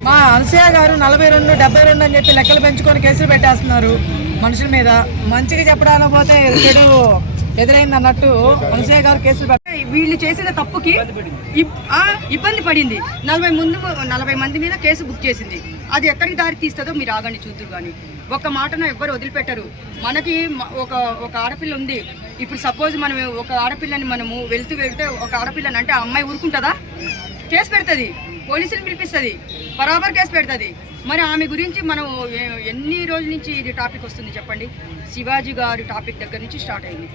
మా అనసూయ గారు నలభై రెండు డెబ్బై రెండు అని చెప్పి లెక్కలు పెంచుకొని కేసులు పెట్టేస్తున్నారు మనుషుల మీద. మంచిగా చెప్పడానికి పోతే చెడు ఎదురైంది అన్నట్టు అనసూయ గారు కేసులు పెట్ట వీళ్ళు చేసిన తప్పుకి ఆ, ఇబ్బంది పడింది. నలభై ముందు నలభై మంది మీద కేసు బుక్ చేసింది. అది ఎక్కడికి దారి తీస్తుందో మీరు ఆగండి చూద్దురు కానీ ఒక మాటను ఎవ్వరు వదిలిపెట్టరు. మనకి ఒక ఒక ఆడపిల్ల ఉంది. ఇప్పుడు సపోజ్ మనం ఒక ఆడపిల్లని మనము వెళ్తూ వెళ్తే ఒక ఆడపిల్లని అంటే ఆ అమ్మాయి ఊరుకుంటుందా? కేసు పెడుతుంది. పోలీసులు పిలిపిస్తుంది. బరాబర్ కేసు పెడుతుంది. మరి ఆమె గురించి మనం ఎన్ని రోజుల నుంచి ఇది టాపిక్ వస్తుంది చెప్పండి? శివాజీ గారి టాపిక్ దగ్గర నుంచి స్టార్ట్ అయింది.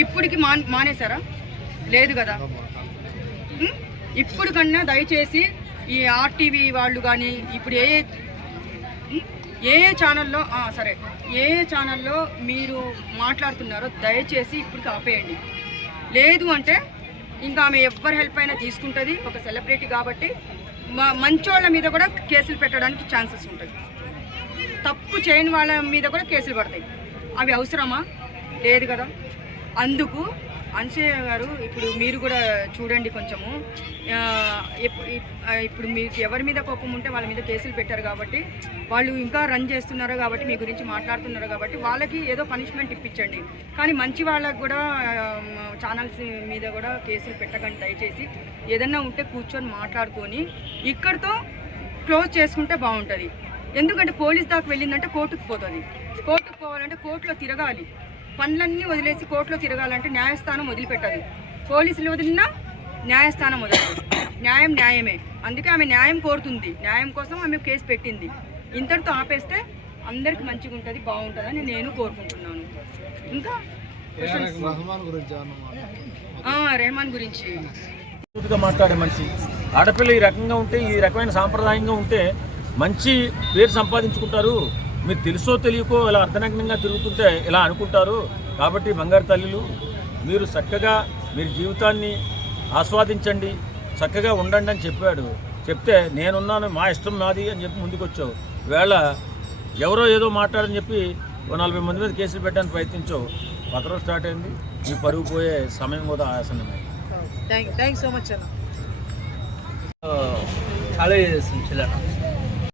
ఇప్పటికి మాన్ మానేశారా? లేదు కదా? ఇప్పుడు కన్నా దయచేసి ఈ ఆర్టీవీ వాళ్ళు కానీ ఇప్పుడు ఏ? ఏ ఏ ఛానల్లో సరే. ఏ ఏ ఛానల్లో మీరు మాట్లాడుతున్నారో దయచేసి ఇప్పుడు ఆపేయండి. లేదు అంటే ఇంకా ఆమె ఎవరి హెల్ప్ అయినా తీసుకుంటుంది. ఒక సెలబ్రిటీ కాబట్టి మా మంచోళ్ళ మీద కూడా కేసులు పెట్టడానికి ఛాన్సెస్ ఉంటుంది. తప్పు చేయని వాళ్ళ మీద కూడా కేసులు పడతాయి. అవి అవసరమా? లేదు కదా. అందుకు అన్సూయ గారు ఇప్పుడు మీరు కూడా చూడండి కొంచెము. ఇప్పుడు మీకు ఎవరి మీద కోపం ఉంటే వాళ్ళ మీద కేసులు పెట్టారు కాబట్టి వాళ్ళు ఇంకా రన్ చేస్తున్నారు కాబట్టి మీ గురించి మాట్లాడుతున్నారు కాబట్టి వాళ్ళకి ఏదో పనిష్మెంట్ ఇప్పించండి. కానీ మంచి వాళ్ళకి కూడా ఛానల్స్ మీద కూడా కేసులు పెట్టకండి దయచేసి. ఏదన్నా ఉంటే కూర్చొని మాట్లాడుకొని ఇక్కడితో క్లోజ్ చేసుకుంటే బాగుంటుంది. ఎందుకంటే పోలీస్ దాకా వెళ్ళిందంటే కోర్టుకు పోతుంది. కోర్టుకు పోవాలంటే కోర్టులో తిరగాలి. పనులన్నీ వదిలేసి కోర్టులో తిరగాలంటే న్యాయస్థానం వదిలిపెట్టదు. పోలీసులు వదిలినా న్యాయస్థానం వదలదు. న్యాయం న్యాయమే. అందుకే ఆమె న్యాయం కోరుతుంది. న్యాయం కోసం ఆమె కేసు పెట్టింది. ఇంతటితో ఆపేస్తే అందరికి మంచిగా ఉంటుంది బాగుంటుందని నేను కోరుకుంటున్నాను. ఇంకా ఆ, రెహమాన్ గురించి. మాట్లాడే మనిషి. ఆడపిల్ల ఈ రకంగా ఉంటే ఈ రకమైన సాంప్రదాయంగా ఉంటే మంచి పేరు సంపాదించుకుంటారు. మీరు తెలుసో తెలియకో ఇలా అర్ధనగ్నంగా తిరుగుతుంటే ఇలా అనుకుంటారు. కాబట్టి బంగారు తల్లులు మీరు చక్కగా మీరు జీవితాన్ని ఆస్వాదించండి చక్కగా ఉండండి అని చెప్పాడు. చెప్తే నేనున్నాను మా ఇష్టం నాది అని చెప్పి ముందుకొచ్చావు. వేళ ఎవరో ఏదో మాట్లాడని చెప్పి ఓ నలభై మంది మీద కేసులు పెట్టడానికి ప్రయత్నించావు. పత్రం స్టార్ట్ అయింది మీ పరుగు పోయే సమయం కూడా ఆసన్నమైంది థ్యాంక్ థ్యాంక్ సో మచ్ అన్న. చేస్తుంది